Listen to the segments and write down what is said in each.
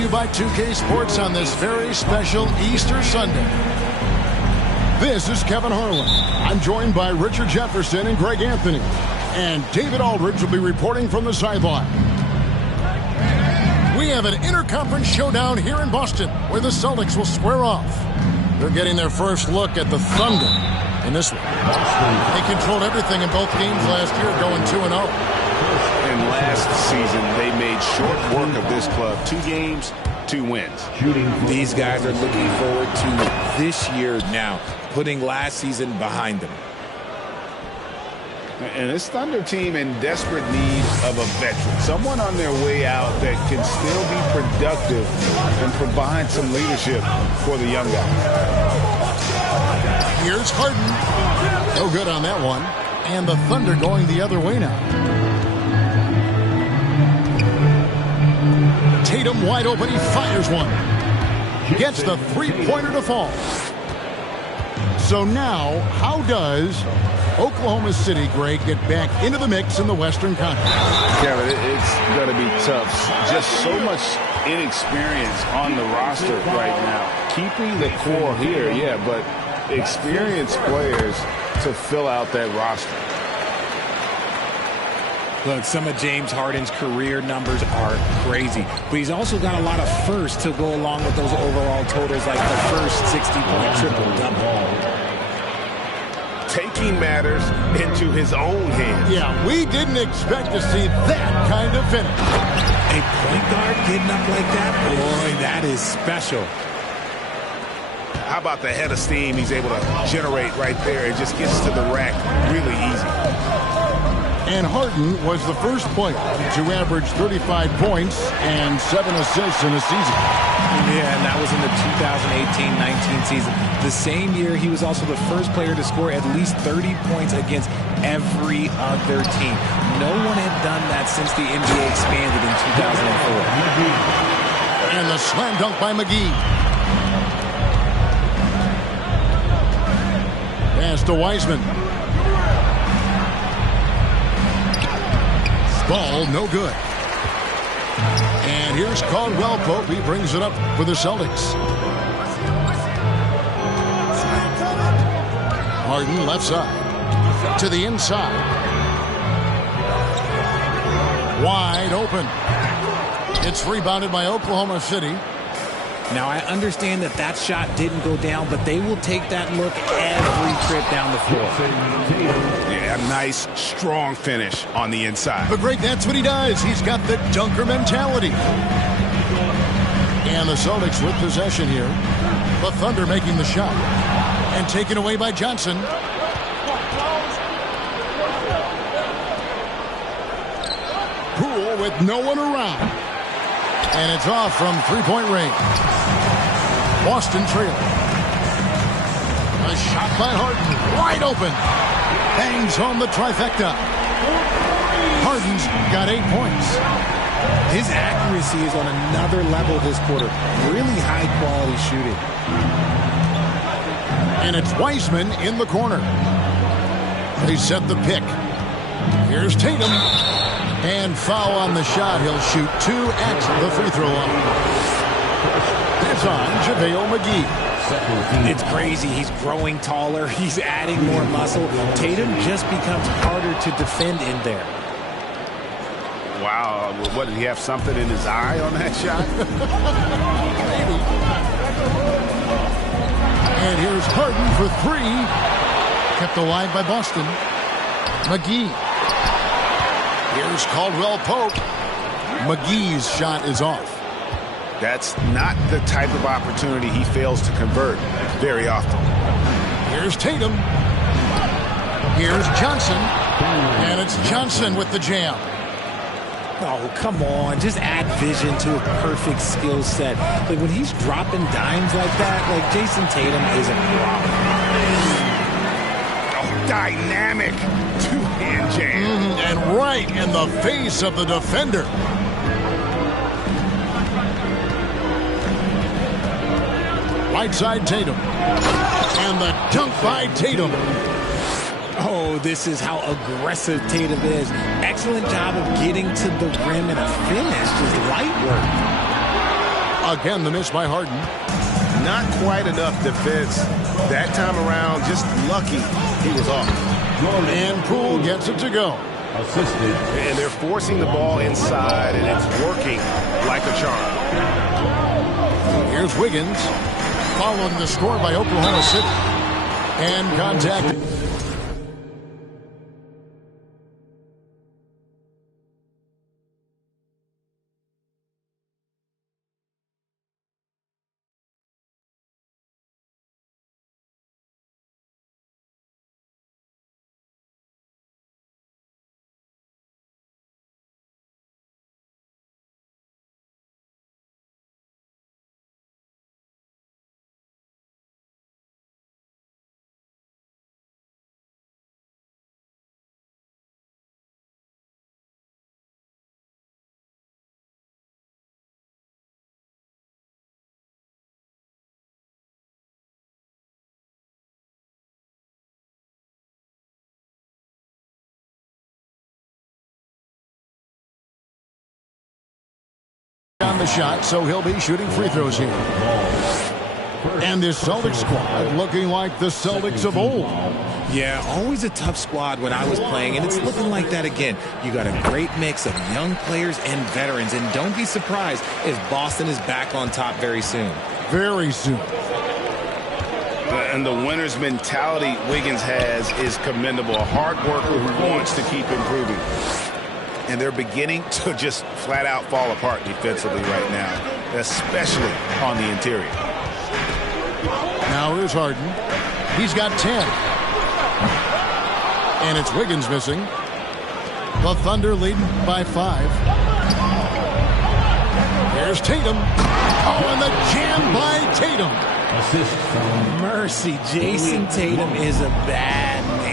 to you by 2K Sports on this very special Easter Sunday. This is Kevin Harlan. I'm joined by Richard Jefferson and Greg Anthony. And David Aldridge will be reporting from the sideline. We have an interconference showdown here in Boston where the Celtics will square off. They're getting their first look at the Thunder in this one. They controlled everything in both games last year, going 2-0. And last season, they made short work of this club. 2 games, 2 wins. These guys are looking forward to this year now, putting last season behind them. And this Thunder team in desperate need of a veteran. Someone on their way out that can still be productive and provide some leadership for the young guys. Here's Harden. No good on that one. And the Thunder going the other way now. Tatum wide open. He fires one. Gets the three-pointer to fall. So now, how does Oklahoma City, Greg, get back into the mix in the Western Conference? Kevin, it's going to be tough. Just so much inexperience on the roster right now. Keeping the core here, yeah, but experienced players to fill out that roster. Look, some of James Harden's career numbers are crazy, but he's also got a lot of firsts to go along with those overall totals, like the first 60-point triple-double. Taking matters into his own hands. Yeah, we didn't expect to see that kind of finish. A point guard getting up like that? Boy, that is special. How about the head of steam he's able to generate right there? It just gets to the rack really easy. And Harden was the first player to average 35 points and 7 assists in a season. Yeah, and that was in the 2018-19 season. The same year, he was also the first player to score at least 30 points against every other team. No one had done that since the NBA expanded in 2004. And the slam dunk by McGee. Pass to Wiseman. Ball no good. And here's Caldwell Pope. He brings it up for the Celtics. Harden left side to the inside. Wide open. It's rebounded by Oklahoma City. Now, I understand that that shot didn't go down, but they will take that look every trip down the floor. Yeah, a nice, strong finish on the inside. But, Greg, that's what he does. He's got the dunker mentality. And the Celtics with possession here. The Thunder making the shot. And taken away by Johnson. Poole with no one around. And it's off from three-point range. Boston trailing. A shot by Harden. Wide open. Bangs home the trifecta. Harden's got 8 points. His accuracy is on another level this quarter. Really high-quality shooting. And it's Wiseman in the corner. They set the pick. Here's Tatum. And foul on the shot. He'll shoot 2 at the free throw line. That's on JaVale McGee. It's crazy. He's growing taller. He's adding more muscle. Tatum just becomes harder to defend in there. Wow. What, did he have something in his eye on that shot? Maybe. And here's Harden for 3. Kept alive by Boston. McGee. Here's Caldwell Pope. McGee's shot is off. That's not the type of opportunity he fails to convert very often. Here's Tatum. Here's Johnson. And it's Johnson with the jam. Oh, come on. Just add vision to a perfect skill set. Like, when he's dropping dimes like that, like, Jason Tatum is a problem. Oh, dynamic two-hand jam. And right in the face of the defender. Right side Tatum. And the dunk by Tatum. Oh, this is how aggressive Tatum is. Excellent job of getting to the rim, and a finish, just light work. Again, the miss by Harden. Not quite enough defense that time around. Just lucky he was off. And Poole gets it to go. Assisted. And they're forcing the ball inside, and it's working like a charm. Here's Wiggins, following the score by Oklahoma City. And contact. On the shot, so he'll be shooting free throws here. And this Celtics squad looking like the Celtics of old. Yeah, always a tough squad when I was playing, and it's looking like that again. You got a great mix of young players and veterans, and don't be surprised if Boston is back on top very soon. Very soon. And the winner's mentality Wiggins has is commendable. A hard worker who wants to keep improving. And they're beginning to just flat out fall apart defensively right now, especially on the interior. Now here's Harden. He's got 10. And it's Wiggins missing. The Thunder leading by 5. Here's Tatum. Oh, and the jam by Tatum. Assist from Mercy. Jason Tatum is a bad man.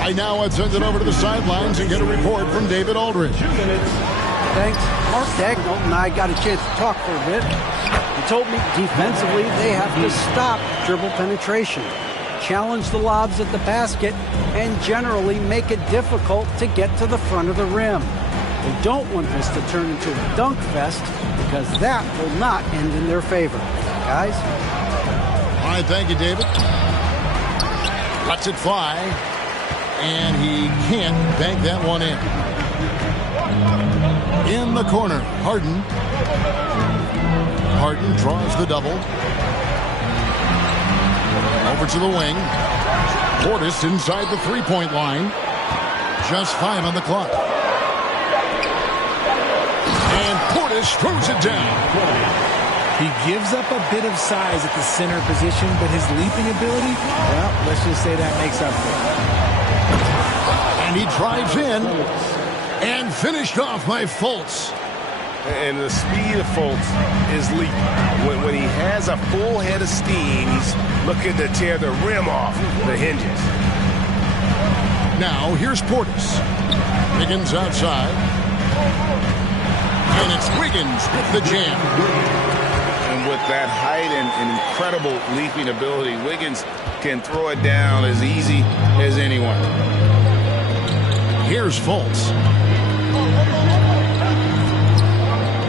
Right now, let's send it over to the sidelines and get a report from David Aldridge. Thanks. Mark Dagnall and I got a chance to talk for a bit. He told me defensively they have to stop dribble penetration, challenge the lobs at the basket, and generally make it difficult to get to the front of the rim. They don't want this to turn into a dunk fest because that will not end in their favor. Guys? All right, thank you, David. Lets it fly. And he can't bank that one in. In the corner, Harden. Harden draws the double. Over to the wing. Portis inside the three-point line. Just 5 on the clock. And Portis throws it down. He gives up a bit of size at the center position, but his leaping ability, well, let's just say that makes up for it. And he drives in and finished off by Fultz. And the speed of Fultz is leaping. When he has a full head of steam, he's looking to tear the rim off the hinges. Now, here's Portis. Wiggins outside. And it's Wiggins with the jam. And with that height and incredible leaping ability, Wiggins can throw it down as easy as anyone. Here's Fultz.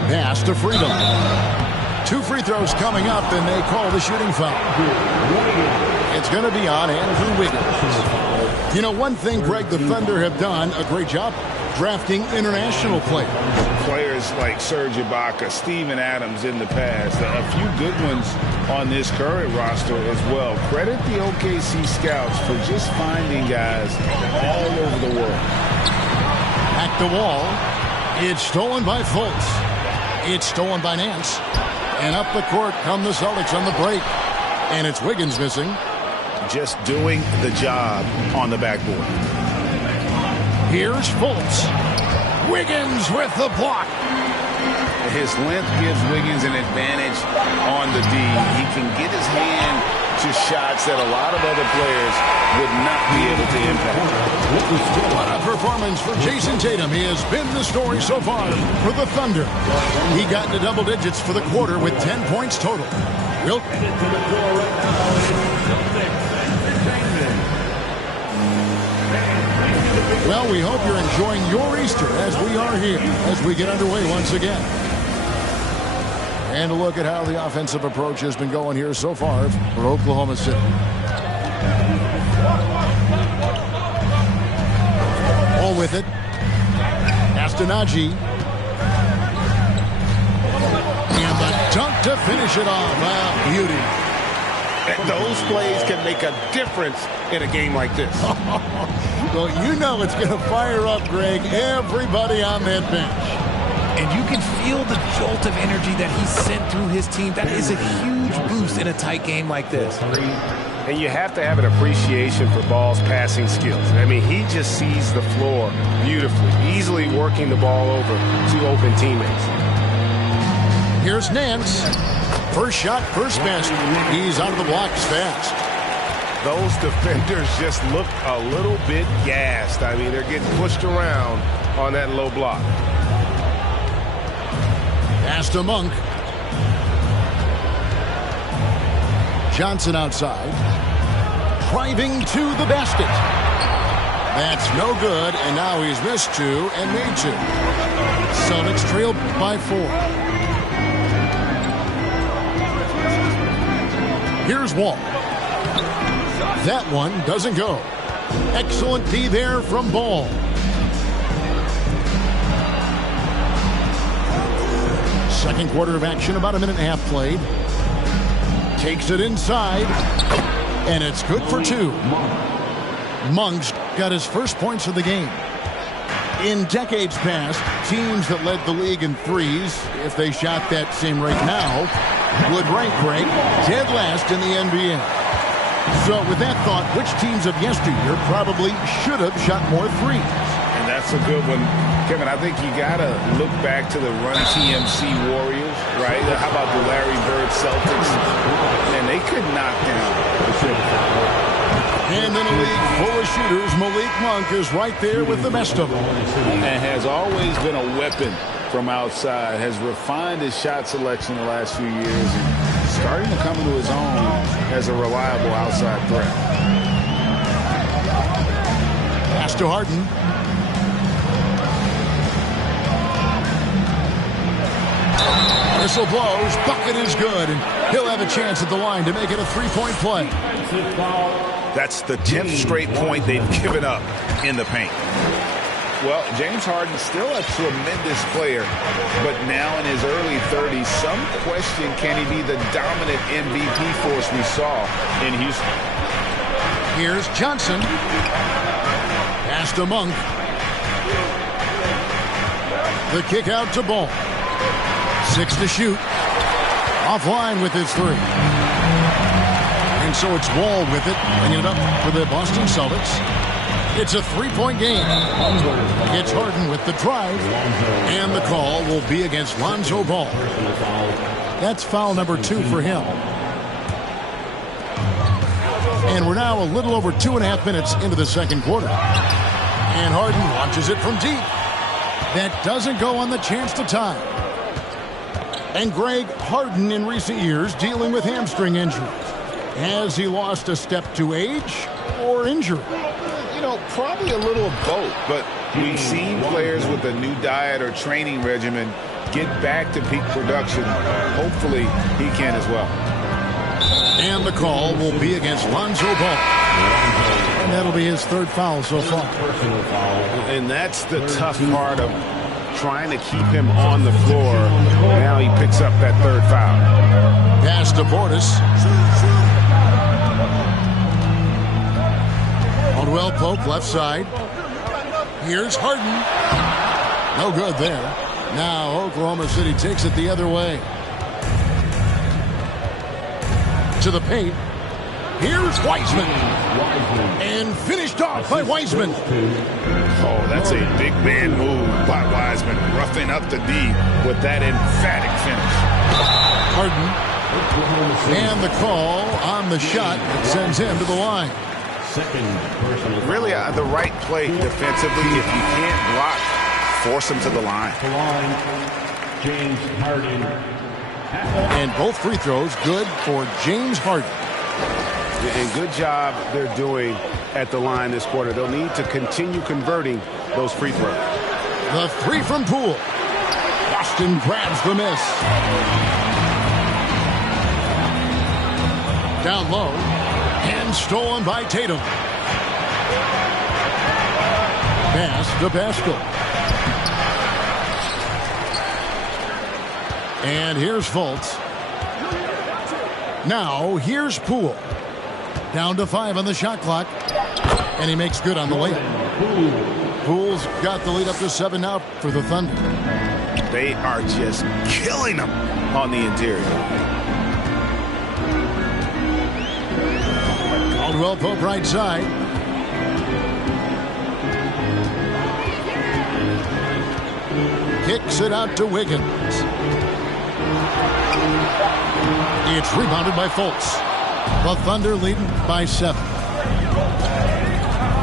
Pass to Freedom. 2 free throws coming up, and they call the shooting foul. It's going to be on Andrew Wiggins. You know, one thing, Greg, the Thunder have done a great job drafting international players. Players like Serge Ibaka, Steven Adams in the past, a few good ones on this current roster as well. Credit the OKC scouts for just finding guys all over the world. Back the wall. It's stolen by Fultz. It's stolen by Nance. And up the court come the Celtics on the break. And it's Wiggins missing. Just doing the job on the backboard. Here's Fultz. Wiggins with the block. His length gives Wiggins an advantage on the D. He can get his hand to shots that a lot of other players would not be able to impact. What a performance for Jason Tatum. He has been the story so far for the Thunder. He got into double digits for the quarter with 10 points total. Well, we hope you're enjoying your Easter as we are here as we get underway once again. And a look at how the offensive approach has been going here so far for Oklahoma City. Ball with it. Astanaji. And the dunk to finish it off. Wow, beauty. Those plays can make a difference in a game like this. Well, you know it's going to fire up, Greg, everybody on that bench. And you can feel the jolt of energy that he sent through his team. That is a huge boost in a tight game like this. And you have to have an appreciation for Ball's passing skills. I mean, he just sees the floor beautifully, easily working the ball over to open teammates. Here's Nance. First shot, first basket. He's out of the blocks fast. Those defenders just look a little bit gassed. I mean, they're getting pushed around on that low block. Pass to Monk. Johnson outside. Driving to the basket. That's no good, and now he's missed two and made two. Celtics trailed by 4. Here's Wall. That one doesn't go. Excellent D there from Ball. Second quarter of action, about a minute and a half played. Takes it inside, and it's good for 2. Monk's got his first points of the game. In decades past, teams that led the league in threes, if they shot that same rate now, would rank Greg dead last in the NBA. So with that thought, which teams of yesteryear probably should have shot more threes? And that's a good one. Kevin, I think you got to look back to the Run TMC Warriors, right? How about the Larry Bird Celtics? And they could knock down the triple. And in a league full of shooters, Malik Monk is right there with the best of them. And has always been a weapon from outside, has refined his shot selection the last few years, and starting to come into his own as a reliable outside threat. Pass to Harden. Whistle blows, bucket is good, and he'll have a chance at the line to make it a 3-point play. That's the 10th straight point they've given up in the paint. Well, James Harden's still a tremendous player, but now in his early 30s, some question can he be the dominant MVP force we saw in Houston. Here's Johnson. Pass to Monk. The kick out to Ball. 6 to shoot. Offline with his 3. And so it's Wall with it, bringing it up for the Boston Celtics. It's a 3-point game. It's Harden with the drive, and the call will be against Lonzo Ball. That's foul number 2 for him. And we're now a little over 2.5 minutes into the second quarter. And Harden launches it from deep. That doesn't go on the chance to tie. And Greg, Harden in recent years dealing with hamstring injuries. Has he lost a step to age or injury? You know, probably a little of both, but we've seen players with a new diet or training regimen get back to peak production. Hopefully he can as well. And the call will be against Lonzo Ball. And that'll be his 3rd foul so far. And that's the tough part of trying to keep him on the floor. Now he picks up that 3rd foul. Pass to Portis. Caldwell Pope left side. Here's Harden. No good there. Now Oklahoma City takes it the other way. To the paint. Here's Wiseman. And finished off by Wiseman. Oh, that's a big man move by Wiseman, roughing up the D with that emphatic finish. Harden. And the call on the shot that sends him to the line. Really, the right play defensively. If you can't block, force him to the line. James Harden. And both free throws good for James Harden. And good job they're doing at the line this quarter. They'll need to continue converting those free throws. The 3 from Poole. Boston grabs the miss. Down low. And stolen by Tatum. Pass to Pascal. And here's Fultz. Now, here's Poole. Down to 5 on the shot clock. And he makes good on the layup. Poole's got the lead up to 7 now for the Thunder. They are just killing them on the interior. Caldwell Pope right side. Kicks it out to Wiggins. It's rebounded by Fultz. The Thunder leading by 7.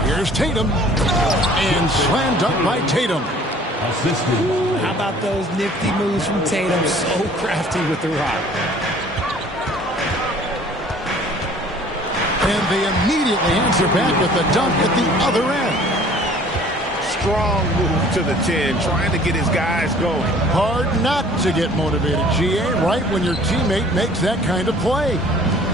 Here's Tatum. And slam dunk by Tatum. How about those nifty moves from Tatum? So crafty with the rock. And they immediately answer back with the dunk at the other end. Strong move to the 10, trying to get his guys going. Hard not to get motivated, GA, right when your teammate makes that kind of play.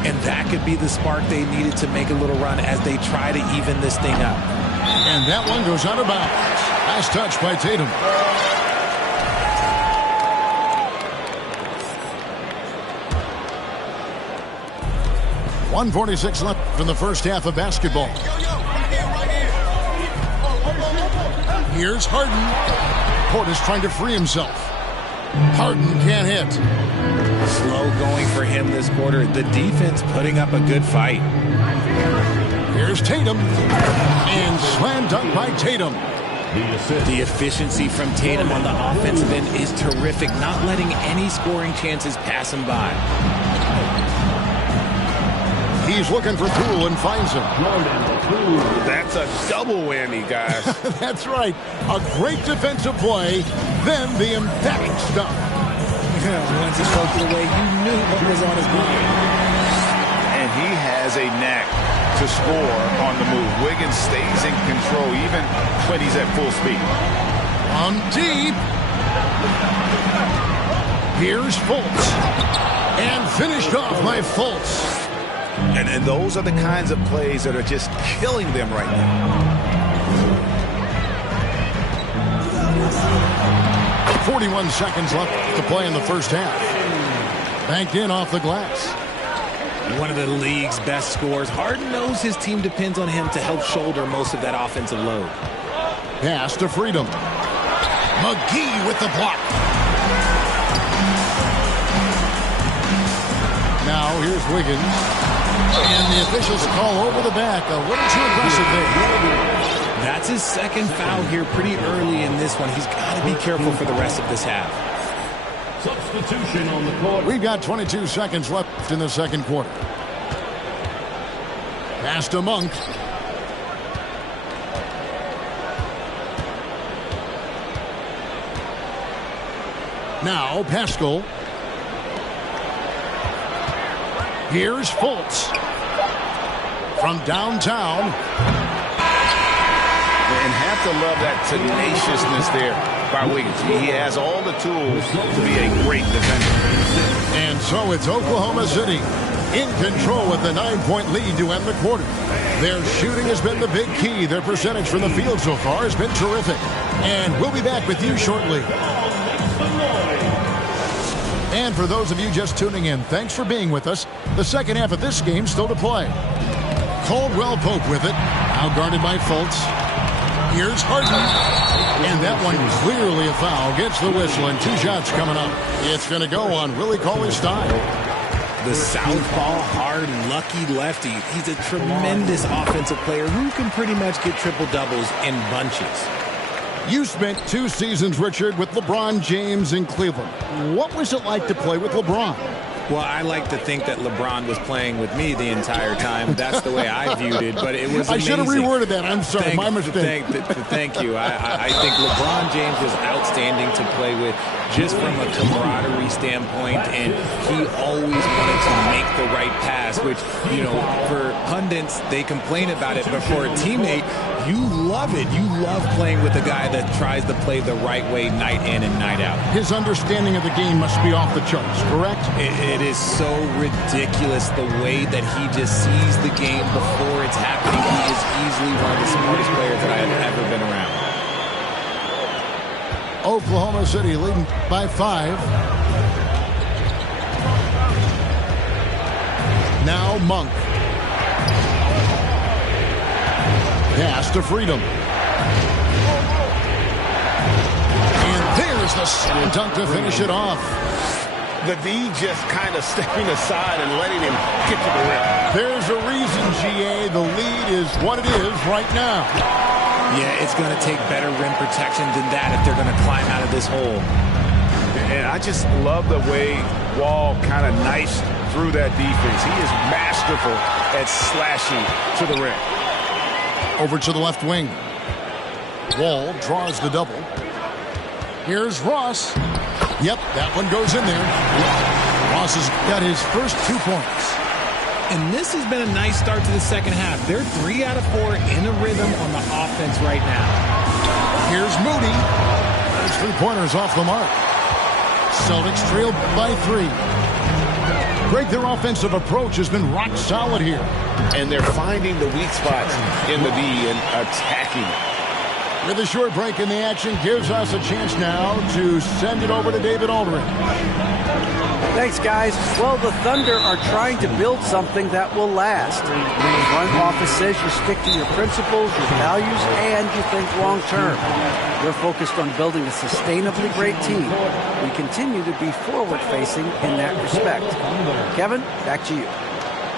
And that could be the spark they needed to make a little run as they try to even this thing up. And that one goes out of bounds. Last touch by Tatum. .146 left in the first half of basketball. Here's Harden. Portis trying to free himself. Harden can't hit. Slow going for him this quarter. The defense putting up a good fight. Here's Tatum. And slam dunk by Tatum. The efficiency from Tatum on the offensive end is terrific, not letting any scoring chances pass him by. He's looking for Poole and finds him. That's a double whammy, guys. That's right. A great defensive play, then the emphatic stuff. Once he stroked it away, you knew what was on his mind. And he has a knack to score on the move. Wiggins stays in control even when he's at full speed. On deep. Here's Fultz. And finished off by Fultz. And those are the kinds of plays that are just killing them right now. 41 seconds left to play in the first half. Banked in off the glass. One of the league's best scorers. Harden knows his team depends on him to help shoulder most of that offensive load. Pass to Freedom. McGee with the block. Now here's Wiggins. And the officials call over the back. A little too aggressive there. That's his second foul here pretty early in this one. He's got to be careful for the rest of this half. Substitution on the court. We've got 22 seconds left in the second quarter. Pass to Monk. Now Pascal. Here's Fultz. From downtown. And have to love that tenaciousness there by Wiggins. He has all the tools to be a great defender. And so it's Oklahoma City in control with the 9-point lead to end the quarter. Their shooting has been the big key. Their percentage from the field so far has been terrific. And we'll be back with you shortly. And for those of you just tuning in, thanks for being with us. The second half of this game still to play. Caldwell Pope with it. Now guarded by Fultz. Here's Harden. And that one clearly a foul. Gets the whistle and 2 shots coming up. It's going to go on Willie Cauley's style. The southpaw, hard, lucky lefty. He's a tremendous offensive player who can pretty much get triple-doubles in bunches. You spent 2 seasons, Richard, with LeBron James in Cleveland. What was it like to play with LeBron? Well, I like to think that LeBron was playing with me the entire time. That's the way I viewed it, but it was amazing. I should have reworded that. I'm sorry, my mistake. Thank you. I think LeBron James was outstanding to play with just from a camaraderie standpoint, and he always wanted to make the right pass, which, you know, for pundits, they complain about it, but for a teammate, you love it. You love playing with a guy that tries to play the right way night in and night out. His understanding of the game must be off the charts, correct? It is so ridiculous the way that he just sees the game before it's happening. He is easily one of the smartest players that I have ever been around. Oklahoma City leading by 5. Now Monk. Pass to Freedom. And there's the slam dunk to finish it off. The D just kind of stepping aside and letting him get to the rim. There's a reason, GA. The lead is what it is right now. Yeah, it's going to take better rim protection than that if they're going to climb out of this hole. And I just love the way Wall kind of knifes through that defense. He is masterful at slashing to the rim. Over to the left wing. Wall draws the double. Here's Ross. Yep, that one goes in there. Ross has got his first 2 points. And this has been a nice start to the second half. They're 3 out of 4 in a rhythm on the offense right now. Here's Moody. Those 3-pointers off the mark. Celtics trail by 3. Greg, their offensive approach has been rock solid here. And they're finding the weak spots in the D and attacking it. With a short break in the action, gives us a chance now to send it over to David Aldridge. Thanks, guys. Well, the Thunder are trying to build something that will last. The front office says you stick to your principles, your values, and you think long term. We're focused on building a sustainably great team. We continue to be forward-facing in that respect. Kevin, back to you.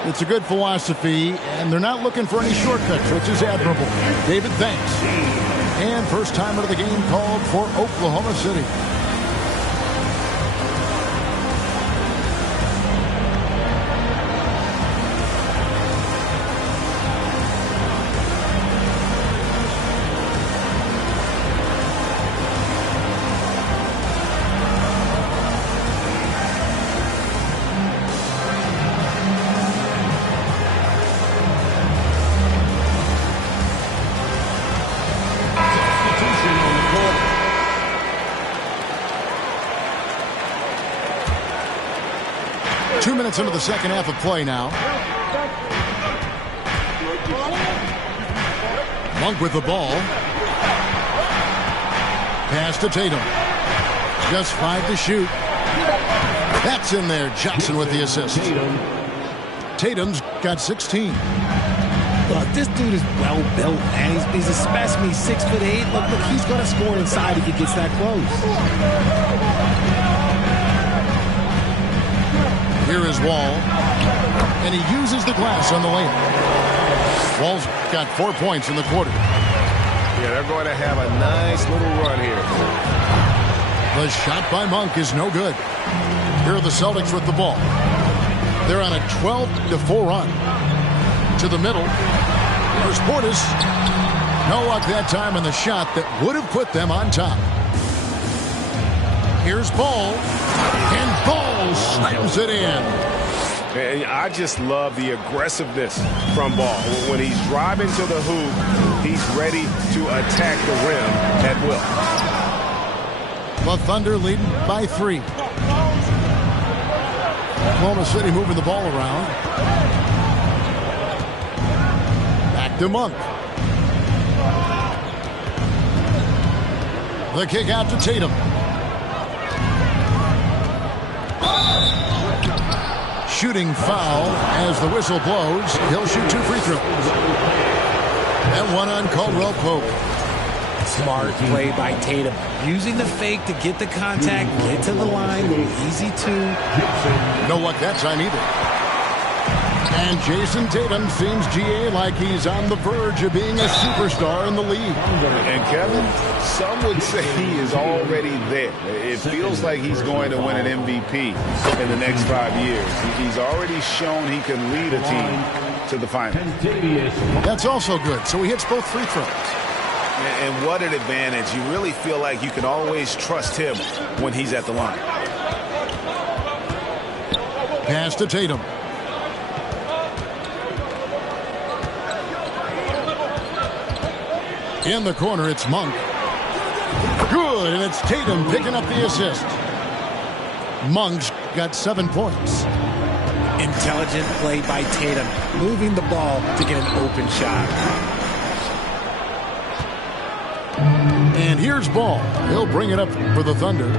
It's a good philosophy, and they're not looking for any shortcuts, which is admirable. David, thanks. And first timer of the game called for Oklahoma City. Substitution on the court. 2 minutes into the second half of play now. Monk with the ball. Pass to Tatum. Just 5 to shoot. That's in there. Johnson with the assist. Tatum's got 16. Look, this dude is well built, man. He's a specimen. He's 6'8". Look, he's going to score inside if he gets that close. Here is Wall. And he uses the glass on the layup. Wall's got 4 points in the quarter. Yeah, they're going to have a nice little run here. The shot by Monk is no good. Here are the Celtics with the ball. They're on a 12-4 run. To the middle. There's Portis. No luck that time on the shot that would have put them on top. Here's Ball. And Ball slams it in. And I just love the aggressiveness from Ball. When he's driving to the hoop, he's ready to attack the rim at will. The Thunder leading by 3. Oklahoma City moving the ball around. Back to Monk. The kick out to Tatum. Shooting foul as the whistle blows. He'll shoot 2 free throws. And one on Caldwell Pope. Smart play by Tatum. Using the fake to get the contact, get to the line. Easy 2. No luck that time either. And Jason Tatum seems, GA, like he's on the verge of being a superstar in the league. And Kevin, some would say he is already there. It feels like he's going to win an MVP in the next 5 years. He's already shown he can lead a team to the finals. That's also good. So he hits both free throws. And what an advantage. You really feel like you can always trust him when he's at the line. Pass to Tatum. In the corner, it's Monk. Good, and it's Tatum picking up the assist. Monk's got 7 points. Intelligent play by Tatum, moving the ball to get an open shot. And here's Ball. He'll bring it up for the Thunder.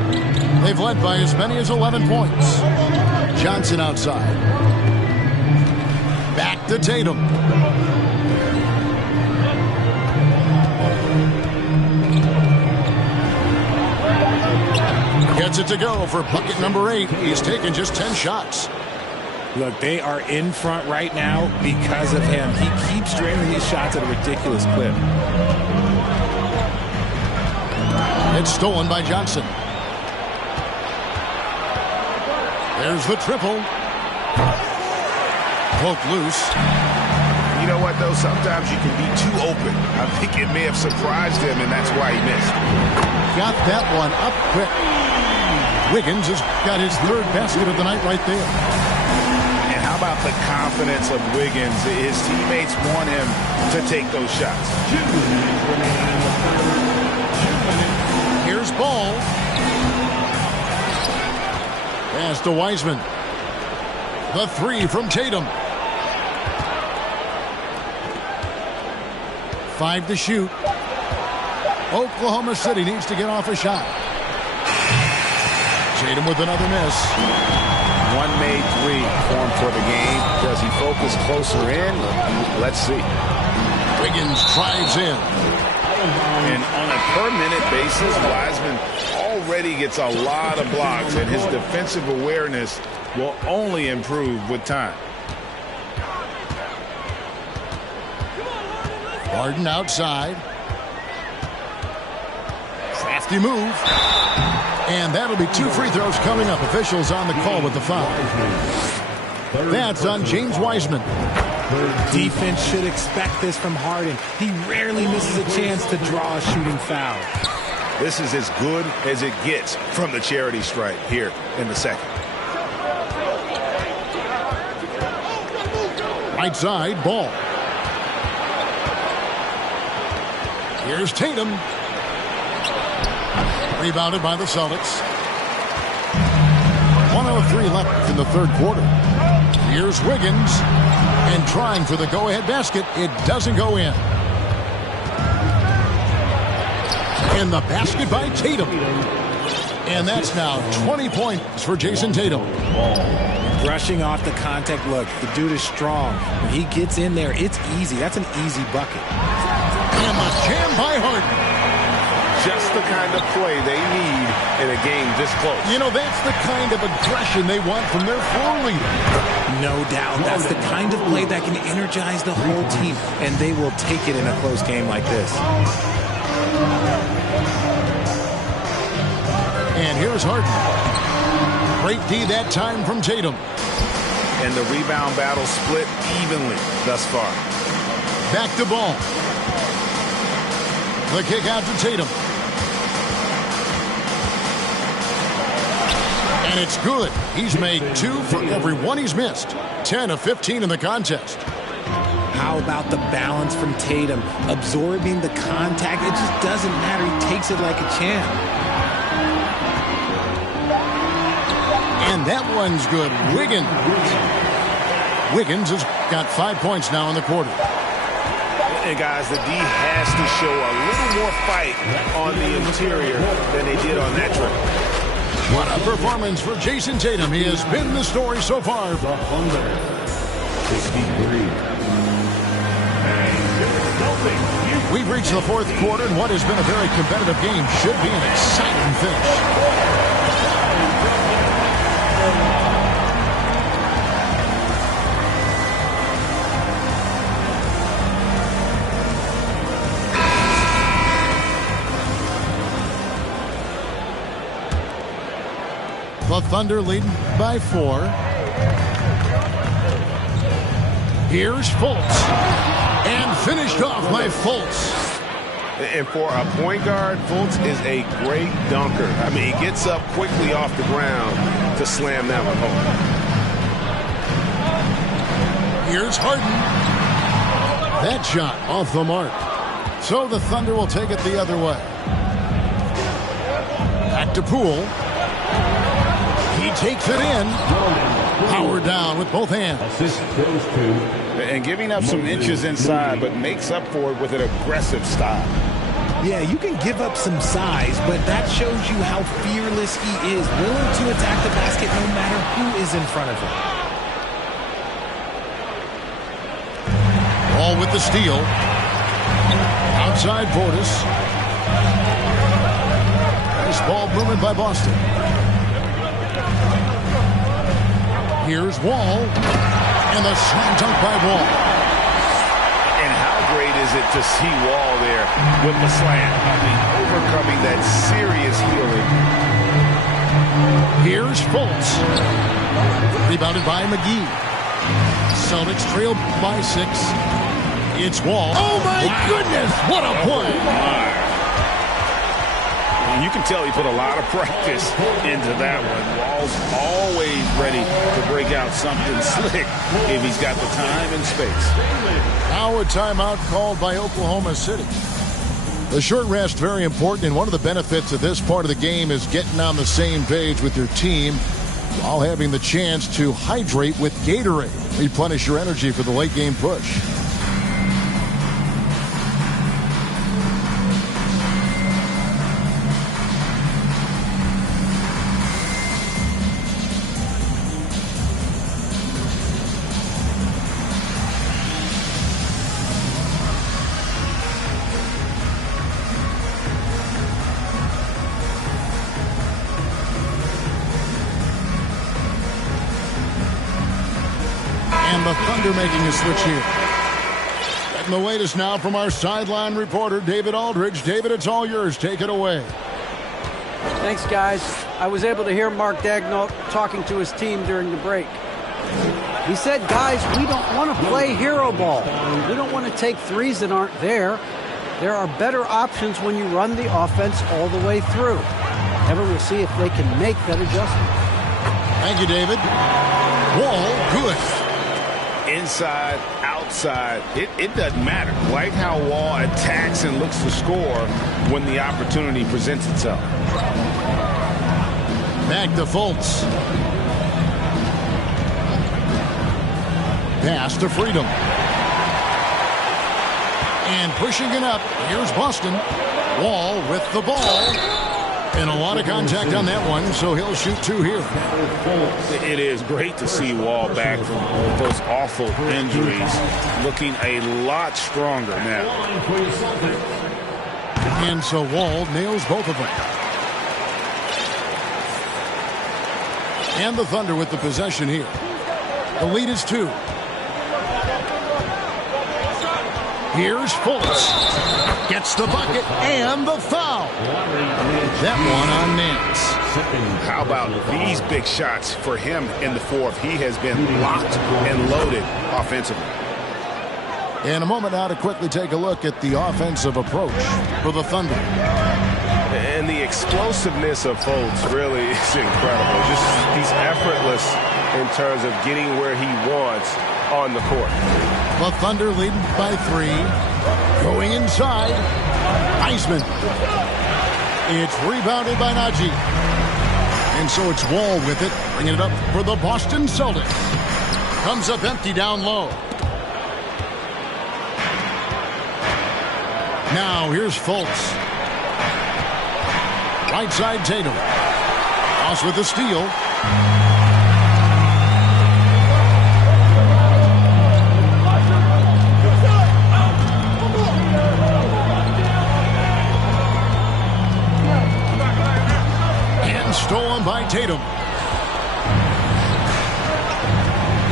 They've led by as many as 11 points. Johnson outside. Back to Tatum. Gets it to go for bucket number 8. He's taken just 10 shots. Look, they are in front right now because of him. He keeps draining these shots at a ridiculous clip. It's stolen by Johnson. There's the triple. Poke loose. You know what, though? Sometimes you can be too open. I think it may have surprised him, and that's why he missed. Got that one up quick. Wiggins has got his 3rd basket of the night right there. And how about the confidence of Wiggins? His teammates want him to take those shots. Here's Ball. Pass to Wiseman. The 3 from Tatum. 5 to shoot. Oklahoma City needs to get off a shot. Tatum with another miss. One made 3 formed for the game. Does he focus closer in? Let's see. Wiggins drives in. And on a per-minute basis, Wiseman already gets a lot of blocks, and his defensive awareness will only improve with time. Harden outside. Crafty move. And that'll be 2 free throws coming up. Officials on the call with the foul. That's on James Wiseman. Defense should expect this from Harden. He rarely misses a chance to draw a shooting foul. This is as good as it gets from the charity stripe here in the second. Right side, Ball. Here's Tatum. Rebounded by the Celtics. 1:03 left in the 3rd quarter. Here's Wiggins. And trying for the go-ahead basket. It doesn't go in. And the basket by Tatum. And that's now 20 points for Jason Tatum. Brushing off the contact. Look, the dude is strong. When he gets in there, it's easy. That's an easy bucket. And the jam by Harden. Just the kind of play they need in a game this close. You know, that's the kind of aggression they want from their floor leader. No doubt. That's the kind of play that can energize the whole team, and they will take it in a close game like this. And here's Harden. Great D that time from Tatum. And the rebound battle split evenly thus far. Back to Ball. The kick out to Tatum. And it's good. He's made 2 for every 1 he's missed. 10 of 15 in the contest. How about the balance from Tatum? Absorbing the contact. It just doesn't matter. He takes it like a champ. And that one's good. Wiggins has got 5 points now in the quarter. And guys, the D has to show a little more fight on the interior than they did on that trip. What a performance for Jason Tatum. He has been the story so far. The Thunder. 63. We've reached the 4th quarter, and what has been a very competitive game should be an exciting finish. The Thunder leading by 4. Here's Fultz. And finished off by Fultz. And for a point guard, Fultz is a great dunker. I mean, he gets up quickly off the ground to slam that one home. Here's Harden. That shot off the mark. So the Thunder will take it the other way. Back to Poole. He He takes it in. Power down with both hands. Assist goes to. And giving up some inches inside, but makes up for it with an aggressive style. Yeah, you can give up some size, but that shows you how fearless he is, willing to attack the basket no matter who is in front of him. Ball with the steal. Outside Portis. Nice ball movement by Boston. Here's Wall. And the slam dunk by Wall. And how great is it to see Wall there with the slam? I mean, overcoming that serious healing. Here's Fultz. Rebounded by McGee. Celtics trail by 6. It's Wall. Oh, my goodness. What a play. And you can tell he put a lot of practice into that one. Wall's always ready to break out something slick if he's got the time and space. Now a timeout called by Oklahoma City. The short rest, very important, and one of the benefits of this part of the game is getting on the same page with your team while having the chance to hydrate with Gatorade. Replenish your energy for the late game push. The Thunder making a switch here. Getting the latest now from our sideline reporter, David Aldridge. David, it's all yours. Take it away. Thanks, guys. I was able to hear Mark Daigneault talking to his team during the break. He said, guys, we don't want to play hero ball. We don't want to take threes that aren't there. There are better options when you run the offense all the way through. Ever we'll see if they can make that adjustment. Thank you, David. Wall, good. Inside, outside, it doesn't matter. Like how Wall attacks and looks to score when the opportunity presents itself. Back to Fultz. Pass to Freedom. And pushing it up, here's Boston. Wall with the ball. And a lot of contact on that one, so he'll shoot 2 here. It is great to see Wall back from those awful injuries, looking a lot stronger now. And so Wall nails both of them. And the Thunder with the possession here. The lead is 2. Here's Fultz. Gets the bucket and the foul. That one on Nance. How about these big shots for him in the fourth? He has been locked and loaded offensively. In a moment now to quickly take a look at the offensive approach for the Thunder. And the explosiveness of Fultz really is incredible. Just he's effortless in terms of getting where he wants on the court. The Thunder leading by 3. Going inside. Iceman. It's rebounded by Najee. And so it's Wall with it. Bringing it up for the Boston Celtics. Comes up empty down low. Now here's Fultz. Right side Tatum. Ross with the steal. Stolen by Tatum.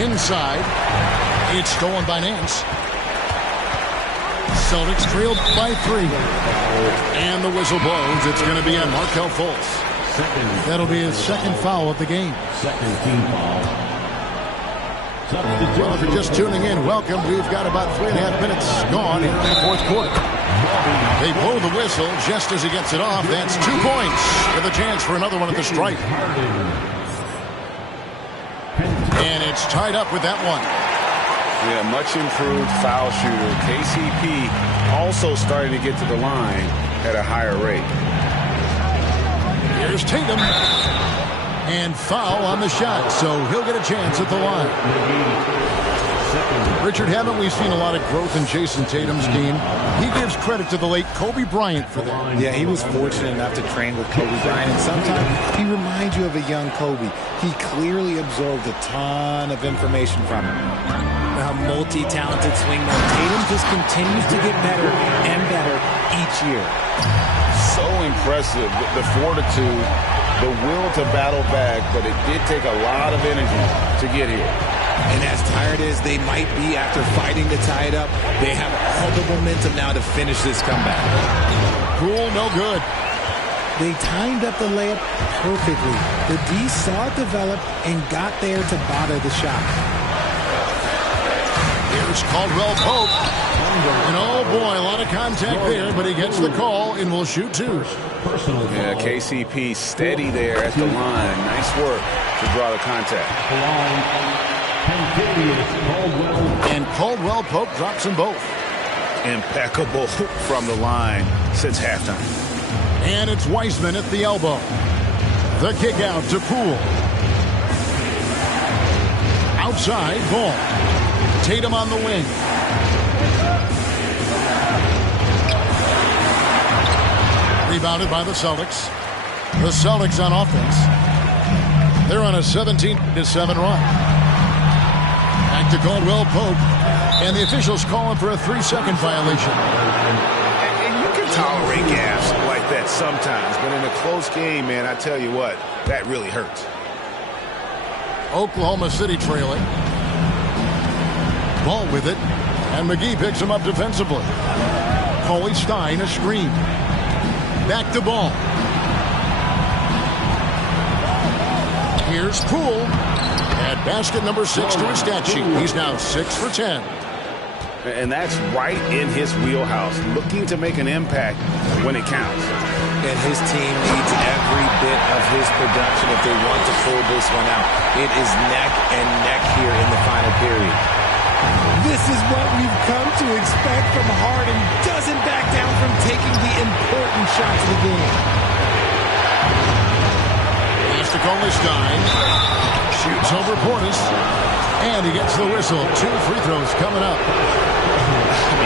Inside. It's stolen by Nance. Celtics trailed by 3. And the whistle blows. It's going to be on Markelle Fultz. That'll be his second foul of the game. Second team foul. Well, if you're just tuning in, welcome. We've got about 3.5 minutes gone here in the fourth quarter. They blow the whistle just as he gets it off. That's 2 points with a chance for another one at the stripe. And it's tied up with that one. Yeah, much improved foul shooter. KCP also starting to get to the line at a higher rate. Here's Tatum. And foul on the shot, so he'll get a chance at the line. Richard, haven't we seen a lot of growth in Jason Tatum's game? He gives credit to the late Kobe Bryant for that. Yeah, he was fortunate enough to train with Kobe Bryant, and sometimes he reminds you of a young Kobe. He clearly absorbed a ton of information from him. A multi-talented swingman, Tatum just continues to get better and better each year. So impressive, the fortitude, the will to battle back, but it did take a lot of energy to get here. And as tired as they might be after fighting to tie it up, they have all the momentum now to finish this comeback. Cool, no good. They timed up the layup perfectly. The D saw it develop and got there to bother the shot. Here's Caldwell Pope. And oh boy, a lot of contact there, but he gets the call and will shoot two. Yeah, KCP steady there at the line. Nice work to draw the contact. And Caldwell Pope drops them both. Impeccable from the line since halftime. And it's Wiseman at the elbow. The kick out to Poole. Outside, ball. Tatum on the wing. Rebounded by the Celtics. The Celtics on offense. They're on a 17-7 run. Back to Caldwell Pope. And the officials calling for a 3-second violation. And you can tolerate gaps like that sometimes, but in a close game, man, I tell you what, that really hurts. Oklahoma City trailing. Ball with it. And McGee picks him up defensively. Howie Stein a screen. Back to ball. Here's Poole. At basket number 6 to his stat sheet. He's now 6 for 10. And that's right in his wheelhouse, looking to make an impact when it counts. And his team needs every bit of his production if they want to pull this one out. It is neck and neck here in the final period. This is what we've come to expect from Harden. Doesn't back down from taking the important shots of the game. He's to Stein. Shoots over Portis. And he gets the whistle. 2 free throws coming up.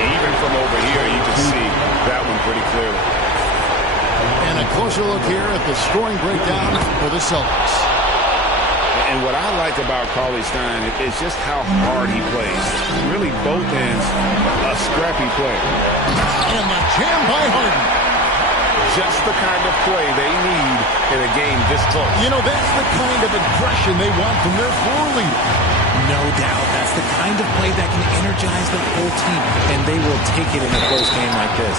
Even from over here, you can see that one pretty clearly. And a closer look here at the scoring breakdown for the Celtics. And what I like about Stein is just how hard he plays. Really, both ends, a scrappy player. And the jam by Harden. Just the kind of play they need in a game this close. You know, that's the kind of aggression they want from their floor leader. No doubt. That's the kind of play that can energize the whole team, and they will take it in a close game like this.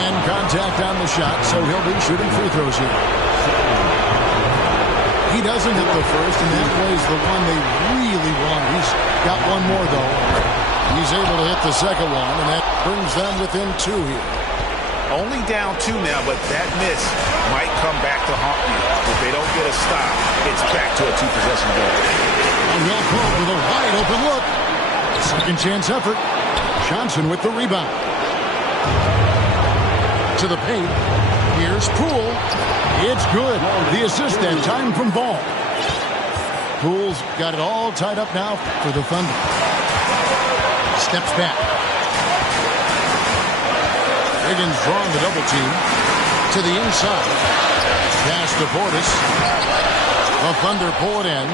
And contact on the shot, so he'll be shooting free throws here. He doesn't hit the first, and that plays the one they really want. He's got one more, though. He's able to hit the second one, and that brings them within 2 here. Only down 2 now, but that miss might come back to haunt you. If they don't get a stop, it's back to a 2-possession game. Will Pope with a wide open look. Second chance effort. Johnson with the rebound. To the paint. Here's Poole. It's good. The assist that time from Ball. Poole's got it all tied up now for the Thunder. Steps back. Higgins drawing the double team. To the inside. Pass to Portis. The Thunder pull it in.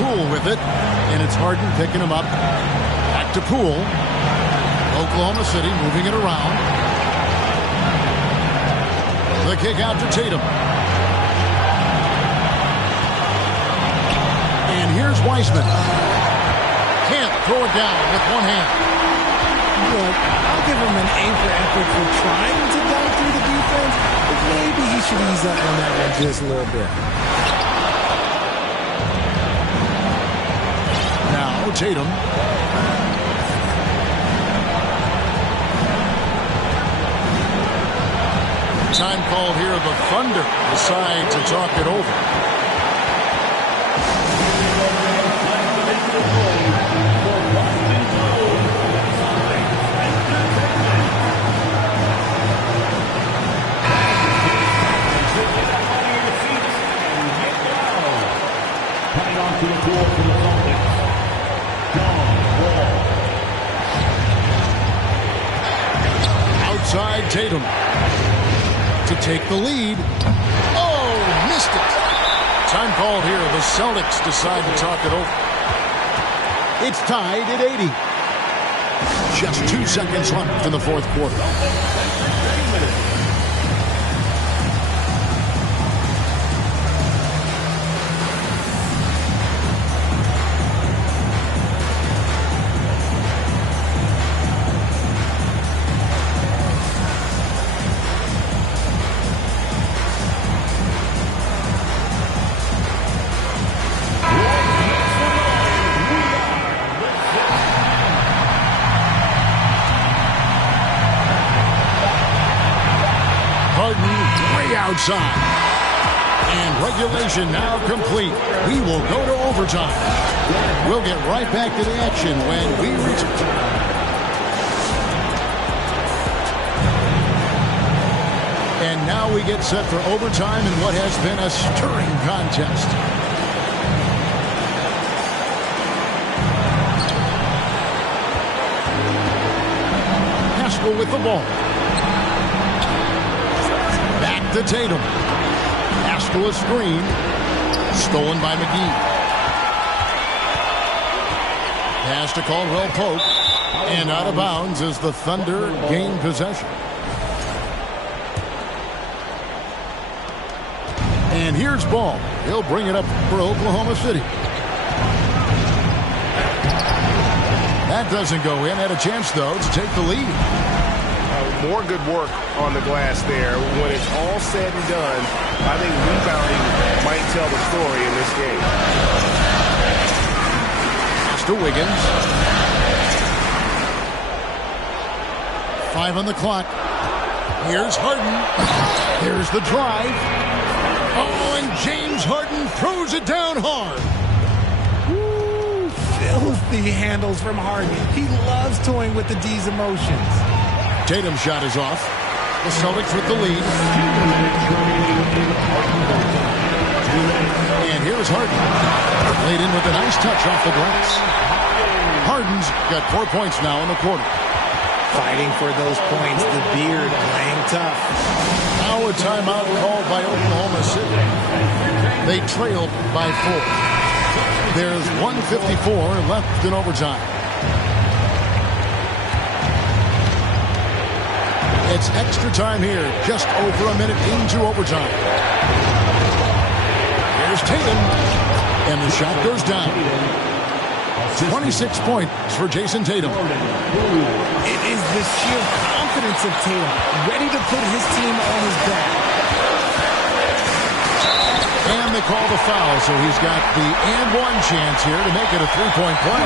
Poole with it. And it's Harden picking him up. Back to Poole. Oklahoma City moving it around. The kick out to Tatum. And here's Wiseman. Can't throw it down with one hand. Look, I'll give him an A for effort for trying to dunk through the defense, but maybe he should ease up on that one just a little bit. Now Tatum. Time called here. The Thunder decide to talk it over. Outside Tatum to take the lead. Oh, missed it. Time called here. The Celtics decide to talk it over. It's tied at 80. Just 2 seconds left in the fourth quarter. Outside. And regulation now complete. We will go to overtime. We'll get right back to the action when we return. And now we get set for overtime in what has been a stirring contest. Haskell with the ball. To Tatum. Haskell a screen. Stolen by McGee. Pass to Caldwell Pope. And out of bounds as the Thunder gain possession. And here's Ball. He'll bring it up for Oklahoma City. That doesn't go in. Had a chance, though, to take the lead. More good work on the glass there. When it's all said and done, I think rebounding might tell the story in this game. Pass to Wiggins. 5 on the clock. Here's Harden. Here's the drive. Oh, and James Harden throws it down hard. Woo, filthy handles from Harden. He loves toying with the D's emotions. Tatum's shot is off. The Celtics with the lead. And here's Harden. Laid in with a nice touch off the glass. Harden's got 4 points now in the quarter. Fighting for those points. The beard playing tough. Now a timeout called by Oklahoma City. They trailed by 4. There's 1:54 left in overtime. It's extra time here, just over a minute into overtime. Here's Tatum, and the shot goes down. 26 points for Jason Tatum. It is the sheer confidence of Tatum, ready to put his team on his back. And they call the foul, so he's got the and-one chance here to make it a three-point play.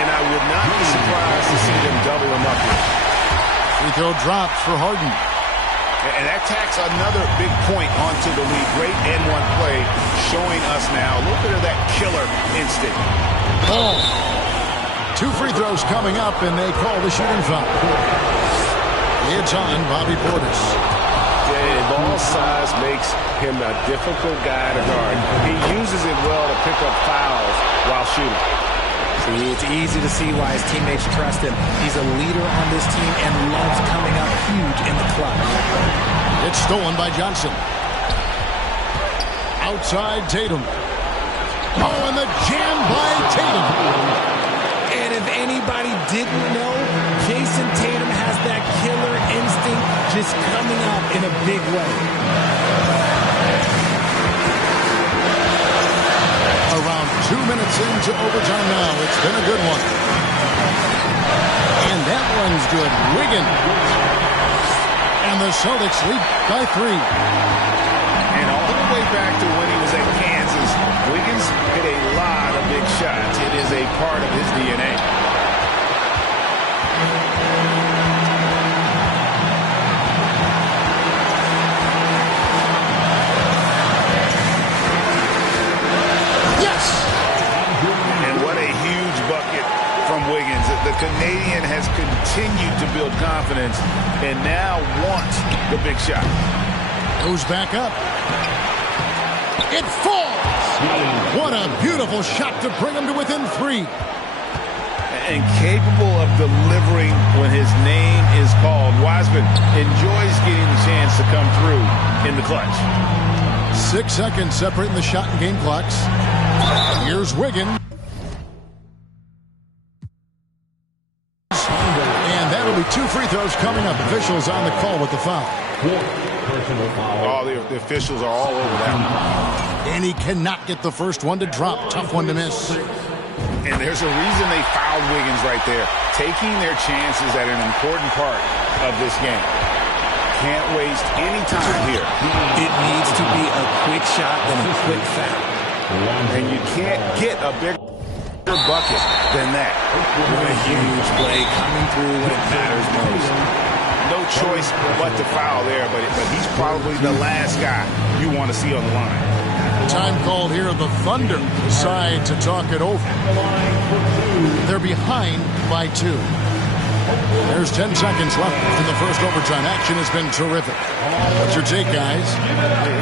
And I would not be surprised to see them double him up here. Free throw drops for Harden. And that tacks another big point onto the lead. Great N1 play showing us now a little bit of that killer instinct. Oh. 2 free throws coming up, and they call the shooting foul. It's on Bobby Portis. Yeah, ball size makes him a difficult guy to guard. He uses it well to pick up fouls while shooting. It's easy to see why his teammates trust him. He's a leader on this team and loves coming up huge in the clutch. It's stolen by Johnson. Outside Tatum. Oh, and the jam by Tatum. And if anybody didn't know, Jason Tatum has that killer instinct just coming out in a big way. Around 2 minutes into overtime now. It's been a good one. And that one's good. Wiggins. And the Celtics lead by 3. And all the way back to when he was at Kansas, Wiggins hit a lot of big shots. It is a part of his DNA. The Canadian has continued to build confidence and now wants the big shot. Goes back up. It falls. What a beautiful shot to bring him to within 3. And capable of delivering when his name is called. Wiseman enjoys getting the chance to come through in the clutch. 6 seconds separating the shot and game clocks. Here's Wiggins. And that'll be 2 free throws coming up. Officials on the call with the foul. Oh, the officials are all over that. And he cannot get the first one to drop. Tough one to miss. And there's a reason they fouled Wiggins right there. Taking their chances at an important part of this game. Can't waste any time here. It needs to be a quick shot and a quick foul. And you can't get a bigger bucket than that. With a huge play coming through when it matters most. No choice but to foul there, but he's probably the last guy you want to see on the line. Time called here. The Thunder decide to talk it over. They're behind by 2. There's 10 seconds left in the first overtime. Action has been terrific. What's your take, guys?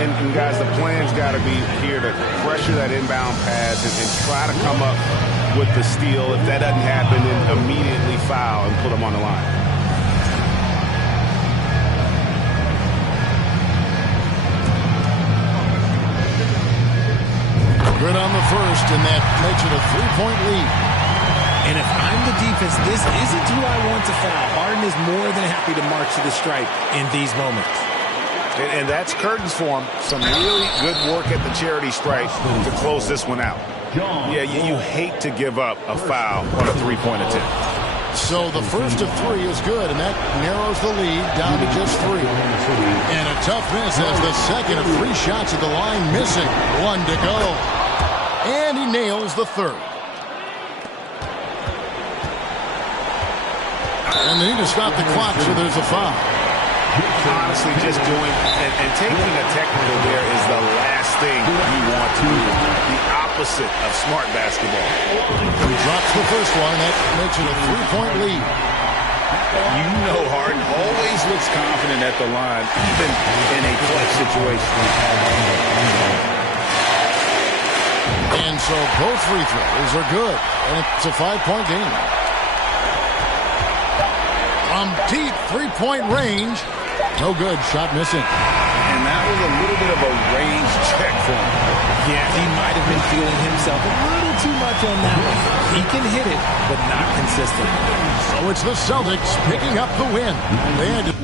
And guys, the plan's got to be here to pressure that inbound pass and try to come up with the steal. If that doesn't happen, then immediately foul and put them on the line. Good on the first, and that makes it a 3-point lead. And if I'm the defense, this isn't who I want to foul. Harden is more than happy to march to the stripe in these moments. And that's curtains for him. Some really good work at the charity stripe to close this one out. Yeah, you hate to give up a foul on a 3-point attempt. So the first of 3 is good, and that narrows the lead down to just 3. And a tough miss as the second of 3 shots at the line missing. 1 to go. And he nails the third. And they need to stop the clock, so there's a foul. Honestly, just doing and taking a technical there is the last thing you want to do. The opposite of smart basketball. He drops the first one. That makes it a 3-point lead. You know Harden always looks confident at the line, even in a clutch situation. And so both free throws are good. And it's a 5-point game. From deep 3-point range. No good. Shot missing. And that was a little bit of a range check for him. Yeah, he might have been feeling himself a little too much on that one. He can hit it, but not consistently. So it's the Celtics picking up the win. They had to